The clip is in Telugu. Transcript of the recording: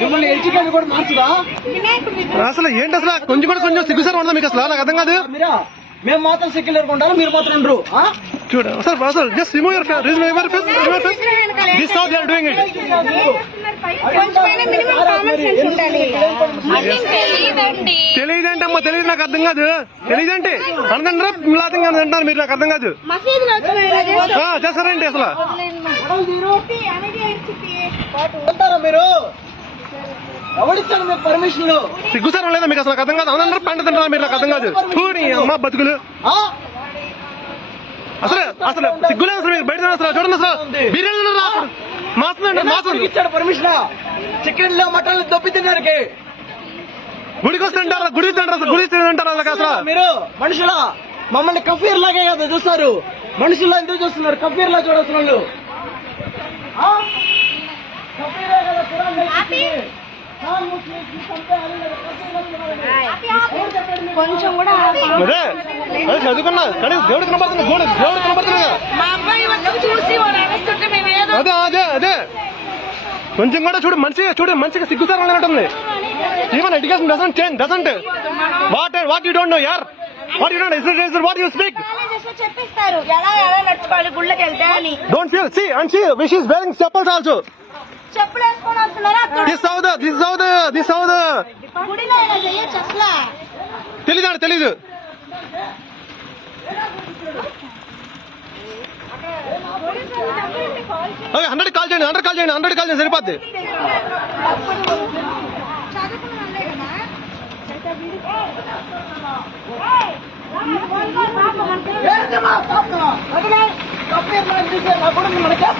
మిమ్మల్ని ఎడ్యుకేట్ కూడా మార్చుదా అసలు ఏంటి అసలు కొంచెం సిగ్గుసారి ఉండదు మీకు అసలు నాకు అర్థం కాదు. మీరా మేము మాత్రం సెక్యులర్ ఉంటారు, మీరు మాత్రం ఉండరు. చూడు అసలు just remove your face, remove your face. This how they are doing it. తెలియదేంటమ్మా, తెలియదు, నాకు అర్థం కాదు. తెలియదేంటి అంటారా మిలాతంగా అంటారు మీరు, నాకు అర్థం కాదు. చేస్తారేంటి అసలు మీరు ఎవరిచ్చారు మీకు పర్మిషన్? సిగ్గుసారం లేదా మీకు అసలు అర్థం కాదు. అందరూ పంట తింటారా మీరు, నాకు అర్థం కాదు. చూడండి అమ్మ బతుకులు అసలు అసలు సిగ్గులేదు అసలు మీరు బయట అసలు చూడండి అసలు బిర్యానీ మాత్రం ఇచ్చాడు పర్మిషన్ చికెన్ లో మటన్ దొబ్బి తినడానికి. గుడికి వస్తుంటారా, గుడి అసలు గుడి తింటారా అసలు మీరు మనుషుల మమ్మల్ని కఫీర్ లాగే కదా చూస్తారు, మనుషుల్లో ఎందుకు చూస్తున్నారు? కఫీర్ లా చూడాల్సిన వాళ్ళు కొంచెం కూడా చదువుకున్నా కానీ దేవుడు కనబడుతుంది, దేవుడు కనబడుతుంది. అదే అదే అదే కొంచెం కూడా మంచిగా సిగ్గుసారం లేనట్టుంది. Even education doesn't change, doesn't what you don't know యార్, what you don't is what you speak. చెప్పిస్తారు ఎలా నడుచుకోవాలి గుళ్ళకి వెళ్తే అని. Don't feel see and she which is wearing chappals also. చెప్పులు వేసుకొని వస్తున్నారా? తెలీదు 100 కాల్ చేయండి సరిపోద్ది. మనకే